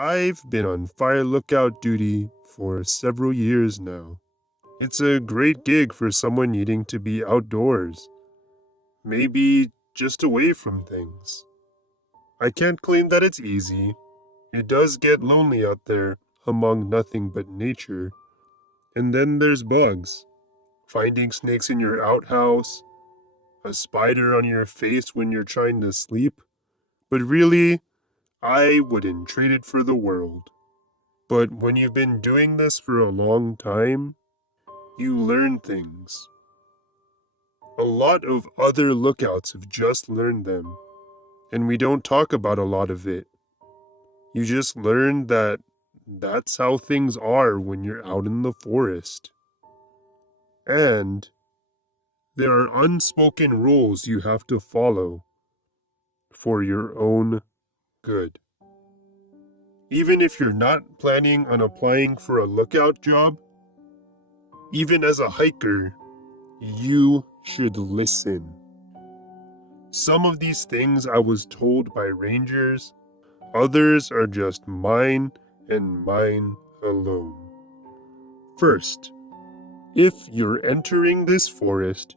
I've been on fire lookout duty for several years now. It's a great gig for someone needing to be outdoors, maybe just away from things. I can't claim that it's easy. It does get lonely out there among nothing but nature. And then there's bugs. Finding snakes in your outhouse, a spider on your face when you're trying to sleep. But really, I wouldn't trade it for the world. But when you've been doing this for a long time, you learn things. A lot of other lookouts have just learned them, and we don't talk about a lot of it. You just learn that that's how things are when you're out in the forest. And there are unspoken rules you have to follow for your own good. Even if you're not planning on applying for a lookout job, even as a hiker, you should listen. Some of these things I was told by rangers, others are just mine and mine alone. First, if you're entering this forest,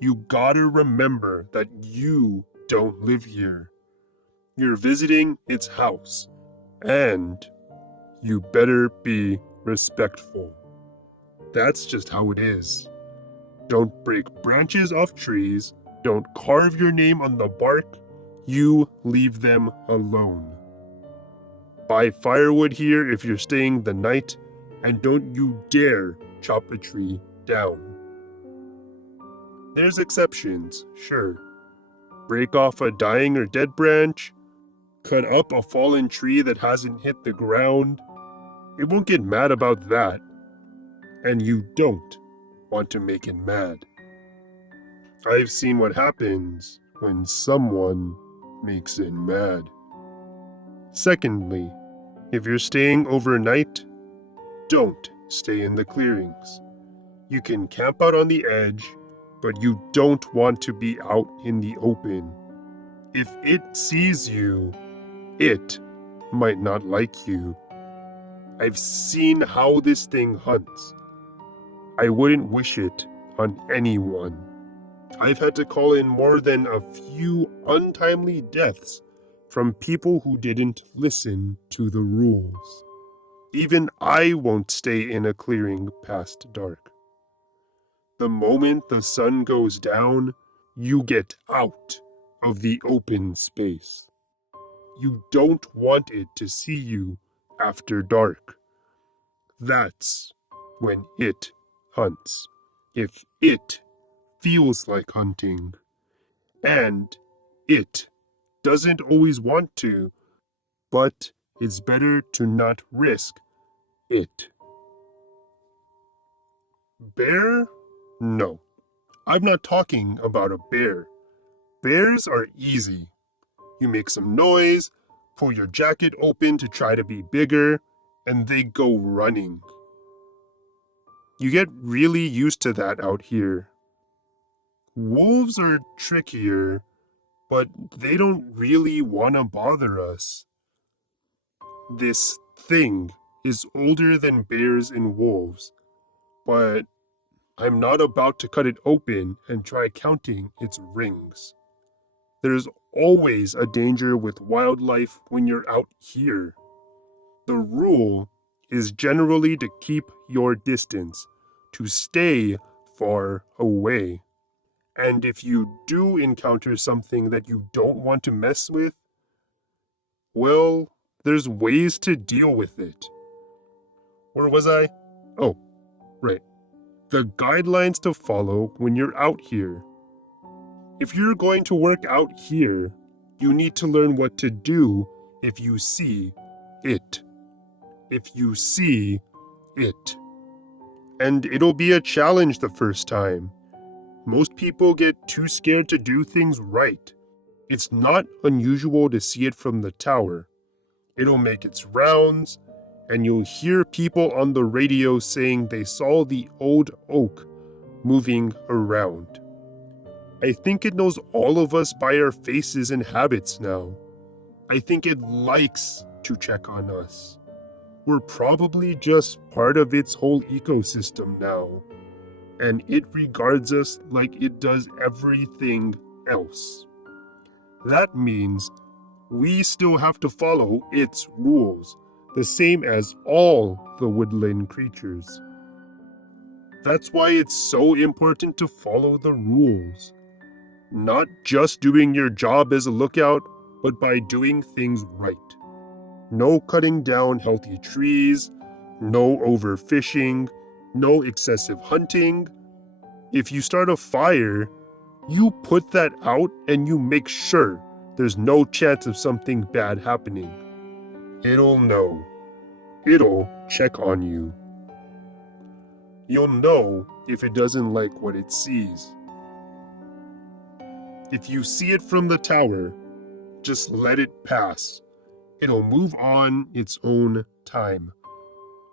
you gotta remember that you don't live here. You're visiting its house, and you better be respectful. That's just how it is. Don't break branches off trees, don't carve your name on the bark, you leave them alone. Buy firewood here if you're staying the night, and don't you dare chop a tree down. There's exceptions, sure. Break off a dying or dead branch, cut up a fallen tree that hasn't hit the ground. It won't get mad about that, and you don't want to make it mad. I've seen what happens when someone makes it mad. Secondly, if you're staying overnight, don't stay in the clearings. You can camp out on the edge, but you don't want to be out in the open. If it sees you, it might not like you. I've seen how this thing hunts. I wouldn't wish it on anyone. I've had to call in more than a few untimely deaths from people who didn't listen to the rules. Even I won't stay in a clearing past dark. The moment the sun goes down, you get out of the open space. You don't want it to see you after dark. That's when it hunts. If it feels like hunting, and it doesn't always want to, but it's better to not risk it. Bear? No, I'm not talking about a bear. Bears are easy. You make some noise, pull your jacket open to try to be bigger, and they go running. You get really used to that out here. Wolves are trickier, but they don't really want to bother us. This thing is older than bears and wolves, but I'm not about to cut it open and try counting its rings. There's always a danger with wildlife when you're out here. The rule is generally to keep your distance, to stay far away. And if you do encounter something that you don't want to mess with, well, there's ways to deal with it. Where was I? Oh, right. The guidelines to follow when you're out here. If you're going to work out here, you need to learn what to do if you see it. If you see it. And it'll be a challenge the first time. Most people get too scared to do things right. It's not unusual to see it from the tower. It'll make its rounds, and you'll hear people on the radio saying they saw the old oak moving around. I think it knows all of us by our faces and habits now. I think it likes to check on us. We're probably just part of its whole ecosystem now, and it regards us like it does everything else. That means we still have to follow its rules, the same as all the woodland creatures. That's why it's so important to follow the rules. Not just doing your job as a lookout, but by doing things right. No cutting down healthy trees, no overfishing, no excessive hunting. If you start a fire, you put that out and you make sure there's no chance of something bad happening. It'll know. It'll check on you. You'll know if it doesn't like what it sees. If you see it from the tower, just let it pass. It'll move on its own time.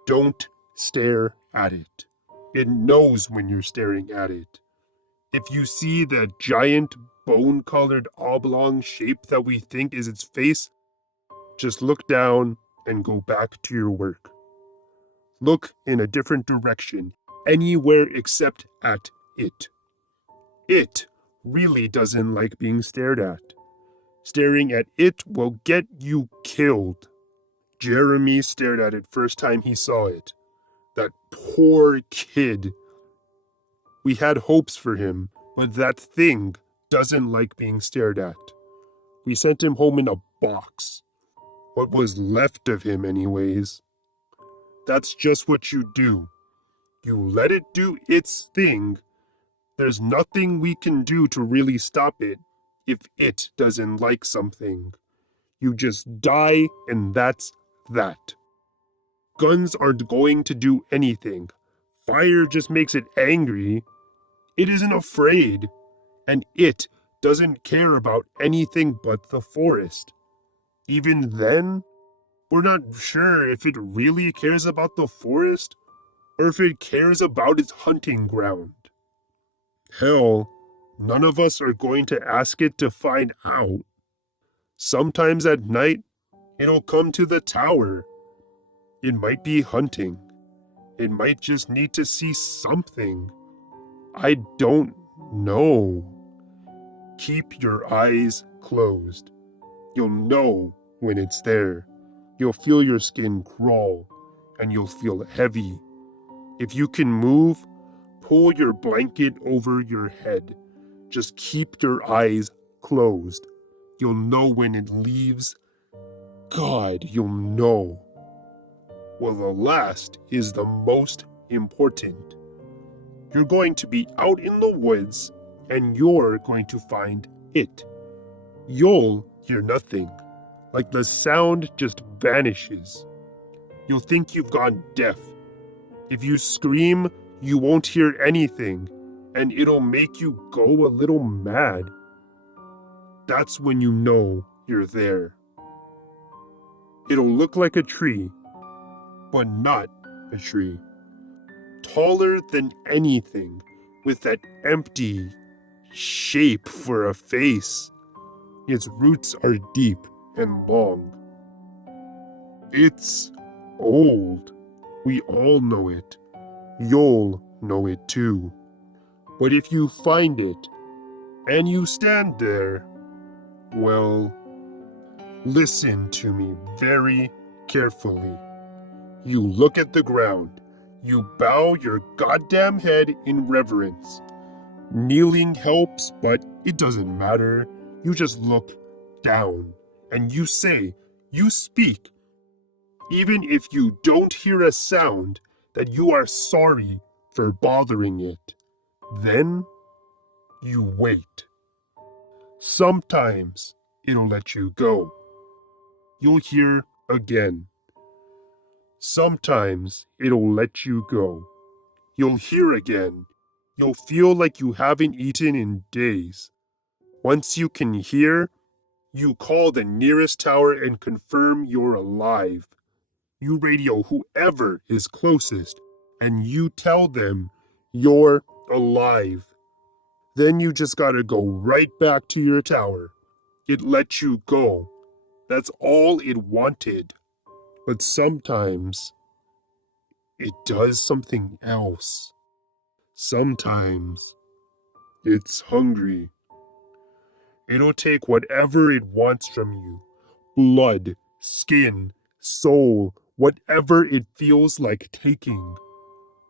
Don't stare at it. It knows when you're staring at it. If you see that giant bone-colored oblong shape that we think is its face, just look down and go back to your work. Look in a different direction, anywhere except at it. It really doesn't like being stared at. Staring at it will get you killed. Jeremy stared at it first time he saw it. That poor kid. We had hopes for him, but that thing doesn't like being stared at. We sent him home in a box. What was left of him, anyways. That's just what you do. You let it do its thing. There's nothing we can do to really stop it if it doesn't like something. You just die, and that's that. Guns aren't going to do anything. Fire just makes it angry. It isn't afraid. And it doesn't care about anything but the forest. Even then, we're not sure if it really cares about the forest or if it cares about its hunting ground. Hell, none of us are going to ask it to find out. Sometimes at night, it'll come to the tower. It might be hunting. It might just need to see something. I don't know. Keep your eyes closed. You'll know when it's there. You'll feel your skin crawl, and you'll feel heavy. If you can move, pull your blanket over your head. Just keep your eyes closed. You'll know when it leaves. God, you'll know. Well, the last is the most important. You're going to be out in the woods, and you're going to find it. You'll hear nothing, like the sound just vanishes. You'll think you've gone deaf. If you scream, you won't hear anything, and it'll make you go a little mad. That's when you know you're there. It'll look like a tree, but not a tree. Taller than anything, with that empty shape for a face. Its roots are deep and long. It's old. We all know it. You'll know it too. But if you find it, and you stand there, well, listen to me very carefully. You look at the ground. You bow your goddamn head in reverence. Kneeling helps, but it doesn't matter. You just look down, and you say, you speak, even if you don't hear a sound, that you are sorry for bothering it. Then you wait. Sometimes it'll let you go. You'll hear again. Sometimes it'll let you go. You'll hear again. You'll feel like you haven't eaten in days. Once you can hear, you call the nearest tower and confirm you're alive. You radio whoever is closest, and you tell them you're alive. Then you just gotta go right back to your tower. It let you go. That's all it wanted. But sometimes it does something else. Sometimes it's hungry. It'll take whatever it wants from you. Blood, skin, soul, whatever it feels like taking.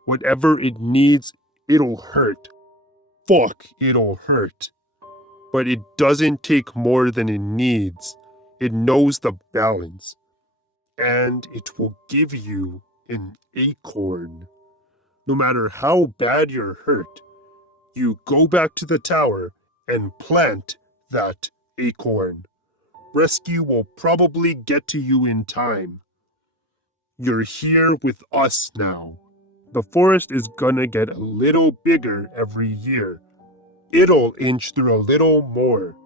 Whatever it needs, it'll hurt. Fuck, it'll hurt. But it doesn't take more than it needs. It knows the balance. And it will give you an acorn. No matter how bad you're hurt, you go back to the tower and plant that acorn. Rescue will probably get to you in time. You're here with us now. The forest is gonna get a little bigger every year. It'll inch through a little more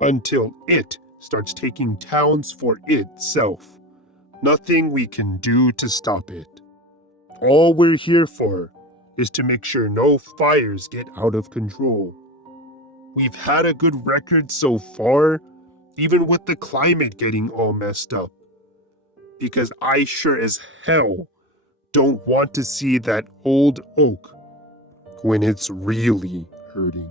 until it starts taking towns for itself. Nothing we can do to stop it. All we're here for is to make sure no fires get out of control. We've had a good record so far, even with the climate getting all messed up. Because I sure as hell don't want to see that old oak when it's really hurting.